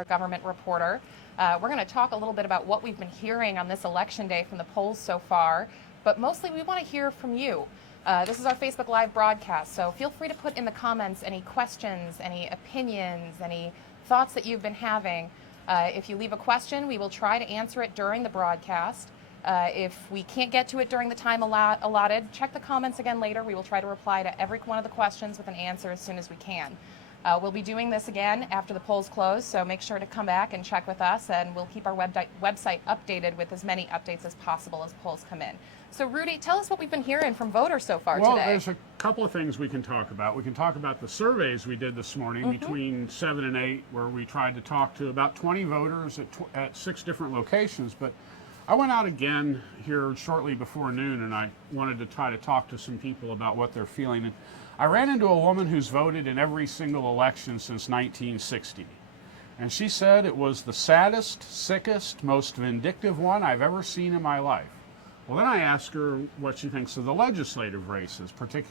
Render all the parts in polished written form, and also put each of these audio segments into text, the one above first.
our government reporter. We're going to talk a little bit about what we've been hearing on this election day from the polls so far, but mostly we want to hear from you. This is our Facebook Live broadcast, so feel free to put in the comments any questions, any opinions, any thoughts that you've been having. If you leave a question, we will try to answer it during the broadcast. If we can't get to it during the time allotted, check the comments again later. We will try to reply to every one of the questions with an answer as soon as we can. We'll be doing this again after the polls close, so make sure to come back and check with us, and we'll keep our website updated with as many updates as possible as polls come in. So, Rudy, tell us what we've been hearing from voters so far today. Well, there's a couple of things we can talk about. We can talk about the surveys we did this morning between 7 and 8, where we tried to talk to about 20 voters at 6 different locations. But I went out again here shortly before noon, and I wanted to try to talk to some people about what they're feeling. And I ran into a woman who's voted in every single election since 1960. And she said it was the saddest, sickest, most vindictive one I've ever seen in my life. Well, then I asked her what she thinks of the legislative races, particularly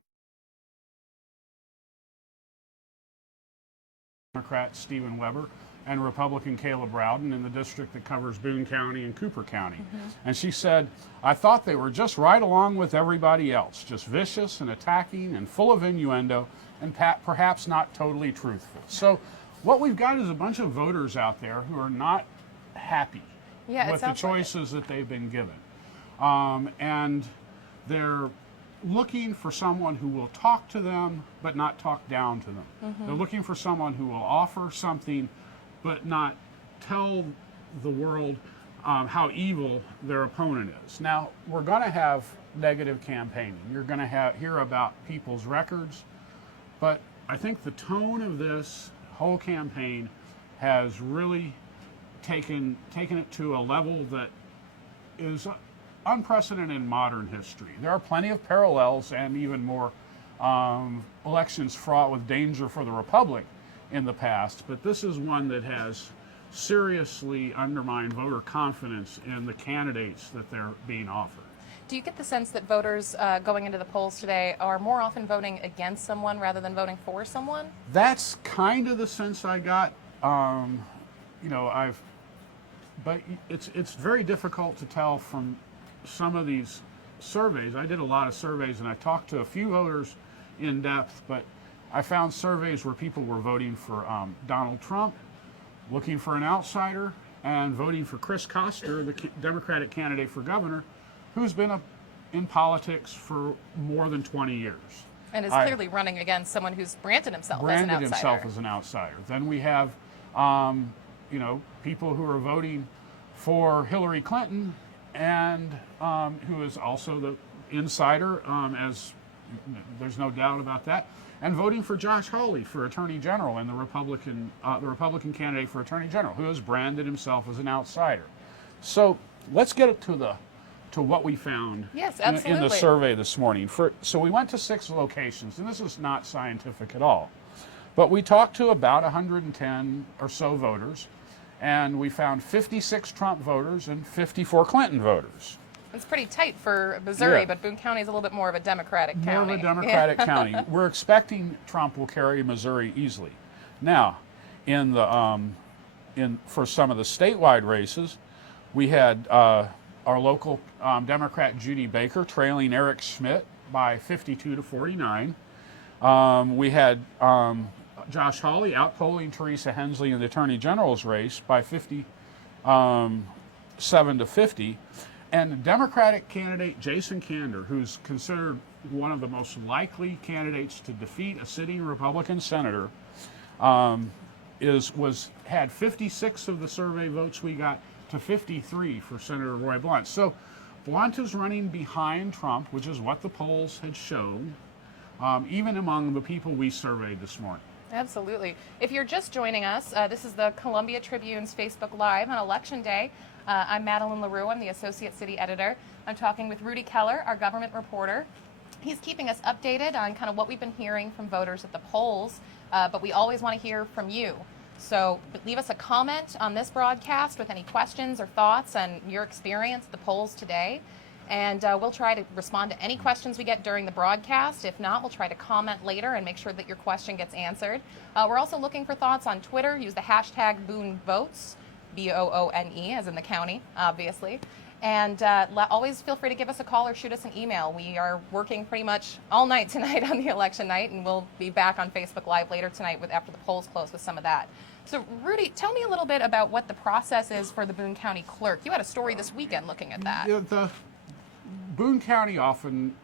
Democrat Stephen Weber and Republican Caleb Rowden in the district that covers Boone County and Cooper County. And she said, I thought they were just right along with everybody else, just vicious and attacking and full of innuendo and perhaps not totally truthful. So what we've got is a bunch of voters out there who are not happy with the choices that they've been given. And they're looking for someone who will talk to them but not talk down to them. They're looking for someone who will offer something but not tell the world how evil their opponent is. Now, we're going to have negative campaigning. You're going to hear about people's records, but I think the tone of this whole campaign has really taken it to a level that is unprecedented in modern history. There are plenty of parallels and even more elections fraught with danger for the Republic in the past, but this is one that has seriously undermined voter confidence in the candidates that they're being offered. Do you get the sense that voters going into the polls today are more often voting against someone rather than voting for someone? That's kind of the sense I got. But it's very difficult to tell from some of these surveys. I did a lot of surveys and I talked to a few voters in depth, but I found surveys where people were voting for Donald Trump, looking for an outsider, and voting for Chris Koster, the Democratic candidate for governor, who's been in politics for more than 20 years. And is clearly running against someone who's branded himself as an outsider. Then we have, people who are voting for Hillary Clinton and who is also the insider, as there's no doubt about that, and voting for Josh Hawley for Attorney General and the Republican candidate for Attorney General, who has branded himself as an outsider. So let's get to what we found in the survey this morning. So we went to 6 locations, and this is not scientific at all, but we talked to about 110 or so voters, and we found 56 Trump voters and 54 Clinton voters. It's pretty tight for Missouri, but Boone County is a little bit more of a Democratic county. More of a Democratic county. We're expecting Trump will carry Missouri easily. Now, for some of the statewide races, we had our local Democrat Judy Baker trailing Eric Schmidt by 52 to 49. We had Josh Hawley outpolling Teresa Hensley in the Attorney General's race by 57 to 50. And Democratic candidate Jason Kander, who's considered one of the most likely candidates to defeat a sitting Republican senator, had 56 of the survey votes we got to 53 for Senator Roy Blunt. So Blunt is running behind Trump, which is what the polls had shown, even among the people we surveyed this morning. Absolutely. If you're just joining us, this is the Columbia Tribune's Facebook Live on Election Day. I'm Madeline LaRue. I'm the Associate City Editor. I'm talking with Rudy Keller, our government reporter. He's keeping us updated on kind of what we've been hearing from voters at the polls, but we always want to hear from you. So leave us a comment on this broadcast with any questions or thoughts on your experience at the polls today. And we'll try to respond to any questions we get during the broadcast. If not, we'll try to comment later and make sure that your question gets answered. We're also looking for thoughts on Twitter. Use the hashtag BooneVotes, BOONE, as in the county, obviously. And always feel free to give us a call or shoot us an email. We are working pretty much all night tonight on the election night, and we'll be back on Facebook Live later tonight after the polls close with some of that. So, Rudy, tell me a little bit about what the process is for the Boone County clerk. You had a story this weekend looking at that. Yeah, the Boone County often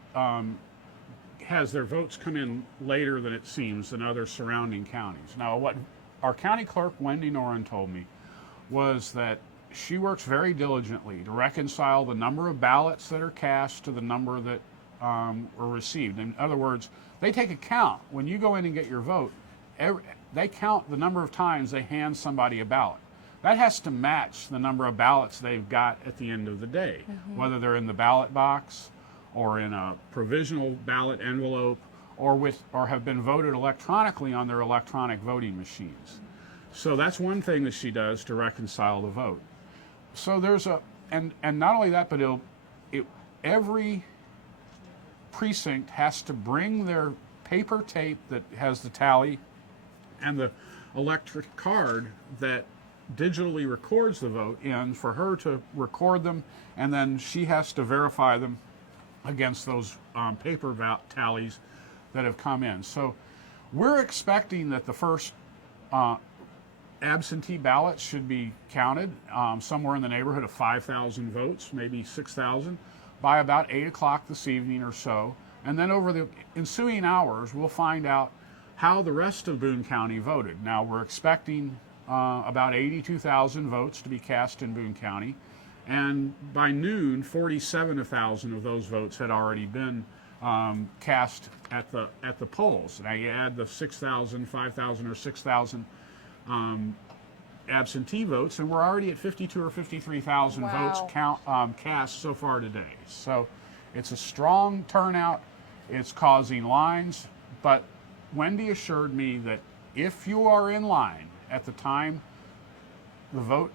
has their votes come in later than it seems than other surrounding counties. Now, what our county clerk, Wendy Noren, told me was that she works very diligently to reconcile the number of ballots that are cast to the number that are received. In other words, they take a count. When you go in and get your vote, they count the number of times they hand somebody a ballot. That has to match the number of ballots they've got at the end of the day, whether they're in the ballot box or in a provisional ballot envelope or have been voted electronically on their electronic voting machines. So that's one thing that she does to reconcile the vote. So there's and not only that, but every precinct has to bring their paper tape that has the tally and the electric card that digitally records the vote in for her to record them, and then she has to verify them against those paper tallies that have come in. So we're expecting that the first absentee ballots should be counted somewhere in the neighborhood of 5,000 votes, maybe 6,000, by about 8 o'clock this evening or so. And then over the ensuing hours, we'll find out how the rest of Boone County voted. Now, we're expecting about 82,000 votes to be cast in Boone County. And by noon, 47,000 of those votes had already been cast at the polls. Now you add the 6,000, 5,000, or 6,000 absentee votes, and we're already at 52 or 53,000 votes cast so far today. So it's a strong turnout. It's causing lines, but Wendy assured me that if you are in line at the time the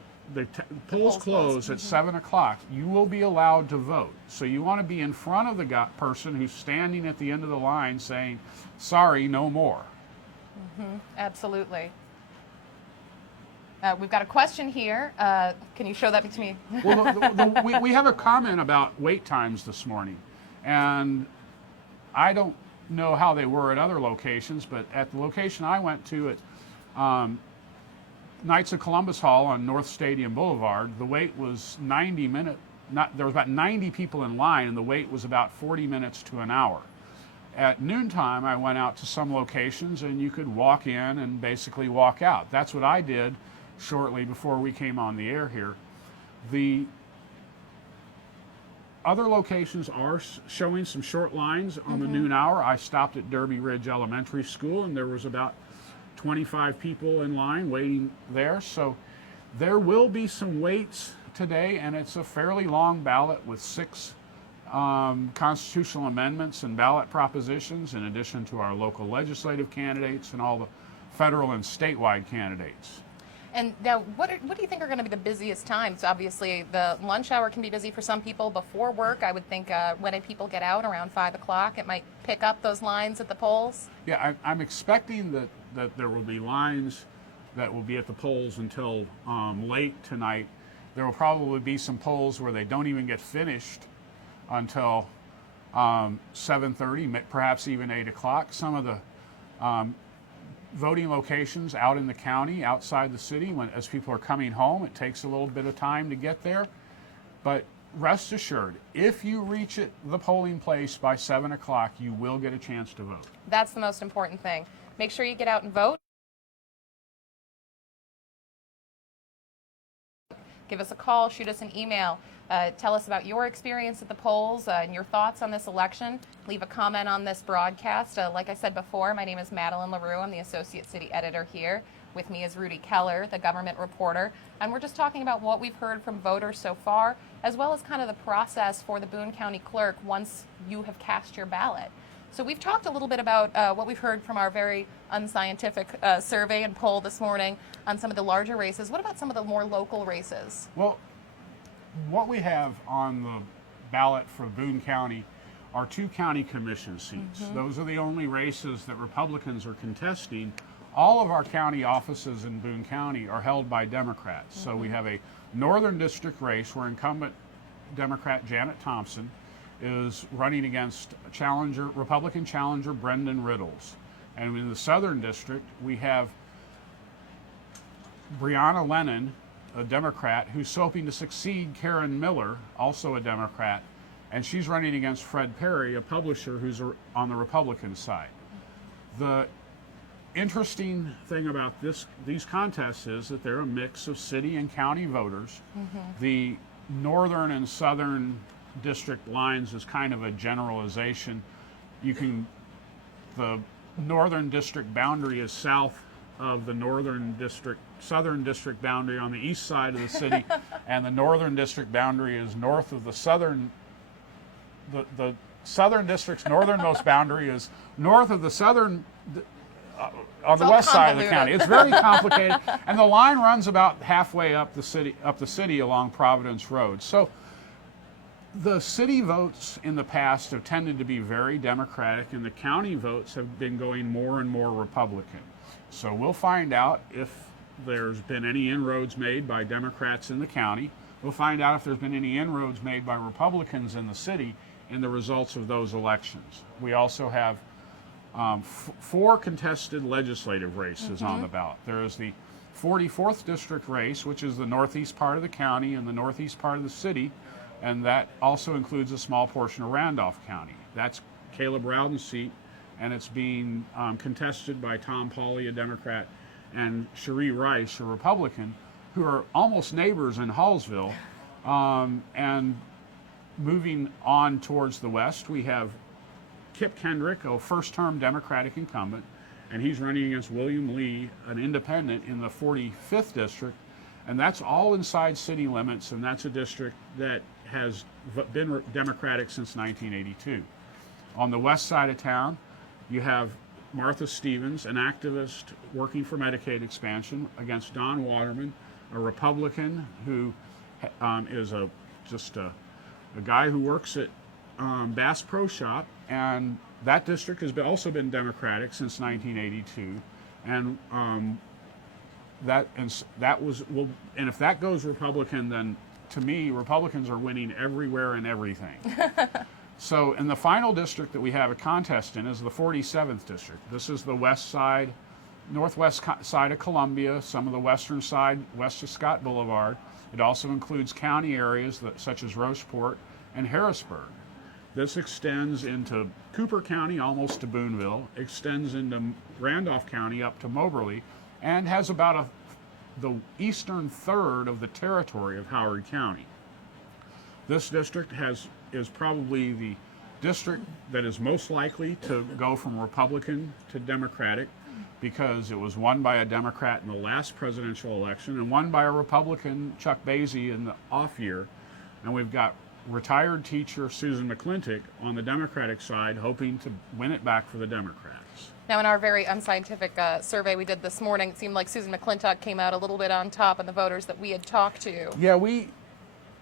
polls close at 7 o'clock, you will be allowed to vote. So you want to be in front of the person who's standing at the end of the line saying, sorry, no more. Absolutely. We've got a question here. Can you show that to me? Well, we have a comment about wait times this morning, and I don't know how they were at other locations, but at the location I went to at Knights of Columbus Hall on North Stadium Boulevard, the wait was 90 minutes. There was about 90 people in line, and the wait was about 40 minutes to an hour. At noontime, I went out to some locations, and you could walk in and basically walk out. That's what I did shortly before we came on the air here. The other locations are showing some short lines on the noon hour. I stopped at Derby Ridge Elementary School, and there was about 25 people in line waiting there. So there will be some waits today, and it's a fairly long ballot with 6 constitutional amendments and ballot propositions, in addition to our local legislative candidates and all the federal and statewide candidates. And now, what do you think are going to be the busiest times? Obviously, the lunch hour can be busy for some people before work. I would think when people get out around 5 o'clock, it might pick up those lines at the polls. Yeah, I'm expecting that there will be lines that will be at the polls until late tonight. There will probably be some polls where they don't even get finished until 7:30, perhaps even 8 o'clock. Some of the voting locations out in the county, outside the city, as people are coming home, it takes a little bit of time to get there. But rest assured, if you reach the polling place by 7 o'clock, you will get a chance to vote. That's the most important thing. Make sure you get out and vote. Give us a call, shoot us an email. Tell us about your experience at the polls and your thoughts on this election. Leave a comment on this broadcast. Like I said before, my name is Madeline LaRue. I'm the Associate City Editor here. With me is Rudy Keller, the government reporter. And we're just talking about what we've heard from voters so far, as well as kind of the process for the Boone County clerk once you have cast your ballot. So we've talked a little bit about what we've heard from our very unscientific survey and poll this morning on some of the larger races. What about some of the more local races? Well, what we have on the ballot for Boone County are 2 county commission seats. Those are the only races that Republicans are contesting. All of our county offices in Boone County are held by Democrats. So we have a Northern District race where incumbent Democrat Janet Thompson is running against Republican challenger Brendan Riddles. And in the Southern District, we have Brianna Lennon, a Democrat, who's hoping to succeed Karen Miller, also a Democrat, and she's running against Fred Perry, a publisher who's on the Republican side. The interesting thing about these contests is that they're a mix of city and county voters. The northern and southern district lines is kind of a generalization. The northern district boundary is south of the southern district boundary on the east side of the city, and the northern district boundary is north of the southern. The southern district's northernmost boundary is north of the southern. On the west side of the county. It's very complicated, and the line runs about halfway up the city along Providence Road. So the city votes in the past have tended to be very Democratic, and the county votes have been going more and more Republican. So we'll find out if there's been any inroads made by Democrats in the county. We'll find out if there's been any inroads made by Republicans in the city in the results of those elections. We also have 4 contested legislative races on the ballot. There is the 44th district race, which is the northeast part of the county and the northeast part of the city, and that also includes a small portion of Randolph County. That's Caleb Rowden's seat, and it's being contested by Tom Pauley, a Democrat, and Cherie Rice, a Republican, who are almost neighbors in Hallsville. And moving on towards the west, we have Kip Kendrick, a first-term Democratic incumbent, and he's running against William Lee, an independent, in the 45th district, and that's all inside city limits, and that's a district that has been Democratic since 1982. On the west side of town, you have Martha Stevens, an activist working for Medicaid expansion, against Don Waterman, a Republican who is just a guy who works at Bass Pro Shop, and that district has also been Democratic since 1982, and if that goes Republican, then to me Republicans are winning everywhere and everything. So, in the final district that we have a contest in is the 47th district. This is the northwest side of Columbia, some of the western side, west of Scott Boulevard. It also includes county areas such as Rocheport and Harrisburg. This extends into Cooper County, almost to Booneville, extends into Randolph County up to Moberly, and has about the eastern third of the territory of Howard County. This district is probably the district that is most likely to go from Republican to Democratic, because it was won by a Democrat in the last presidential election and won by a Republican, Chuck Basie, in the off year. And we've got retired teacher Susan McClintock on the Democratic side hoping to win it back for the Democrats. Now, in our very unscientific survey we did this morning, it seemed like Susan McClintock came out a little bit on top in the voters that we had talked to. Yeah, we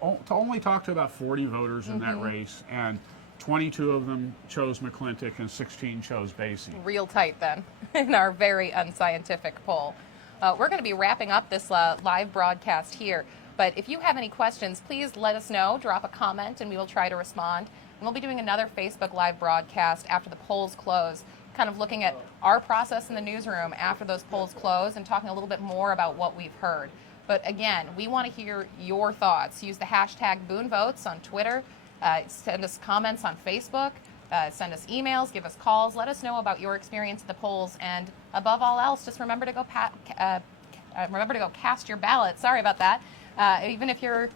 only talked to about 40 voters in that race, and 22 of them chose McClintock and 16 chose Basie. Real tight then, in our very unscientific poll. We're going to be wrapping up this live broadcast here, but if you have any questions, please let us know. Drop a comment and we will try to respond. And we'll be doing another Facebook Live broadcast after the polls close, kind of looking at our process in the newsroom after those polls close and talking a little bit more about what we've heard. But again, we want to hear your thoughts. Use the hashtag BooneVotes on Twitter. Send us comments on Facebook. Send us emails. Give us calls. Let us know about your experience at the polls. And above all else, just remember to go cast your ballot. Sorry about that. Even if you're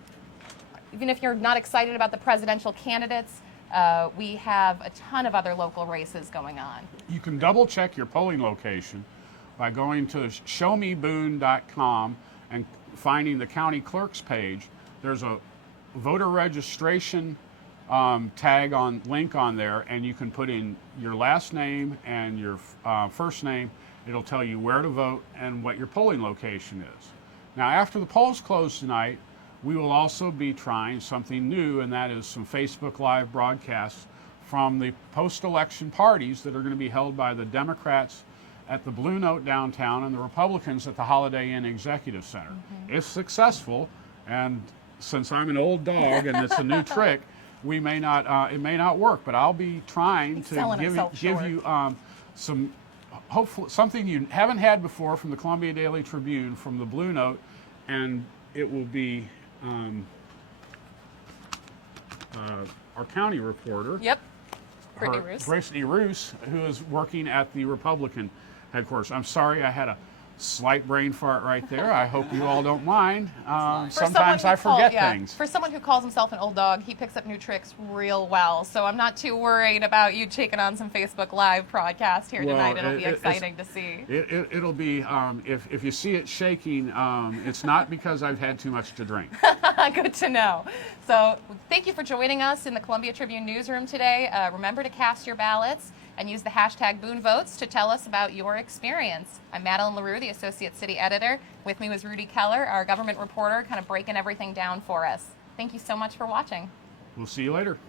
not excited about the presidential candidates, we have a ton of other local races going on. You can double check your polling location by going to showmeboone.com and finding the county clerk's page. There's a voter registration link on there, and you can put in your last name and your first name. It'll tell you where to vote and what your polling location is. Now, after the polls close tonight, We will also be trying something new, and that is some Facebook Live broadcasts from the post-election parties that are going to be held by the Democrats at the Blue Note downtown and the Republicans at the Holiday Inn Executive Center. If successful, and since I'm an old dog and it's a new trick, we may not. It may not work, but I'll be trying to give you some, hopefully, something you haven't had before from the Columbia Daily Tribune, from the Blue Note, and it will be our county reporter. Yep. Brittany Roos, who is working at the Republican headquarters. I'm sorry, I had a slight brain fart right there. I hope you all don't mind. Sometimes I forget things. For someone who calls himself an old dog, he picks up new tricks real well. So I'm not too worried about you taking on some Facebook Live broadcast here tonight. It'll be exciting to see. It'll be, if you see it shaking, it's not because I've had too much to drink. Good to know. So thank you for joining us in the Columbia Tribune newsroom today. Remember to cast your ballots and use the hashtag BooneVotes to tell us about your experience. I'm Madeline LaRue, the Associate City Editor. With me was Rudy Keller, our government reporter, kind of breaking everything down for us. Thank you so much for watching. We'll see you later.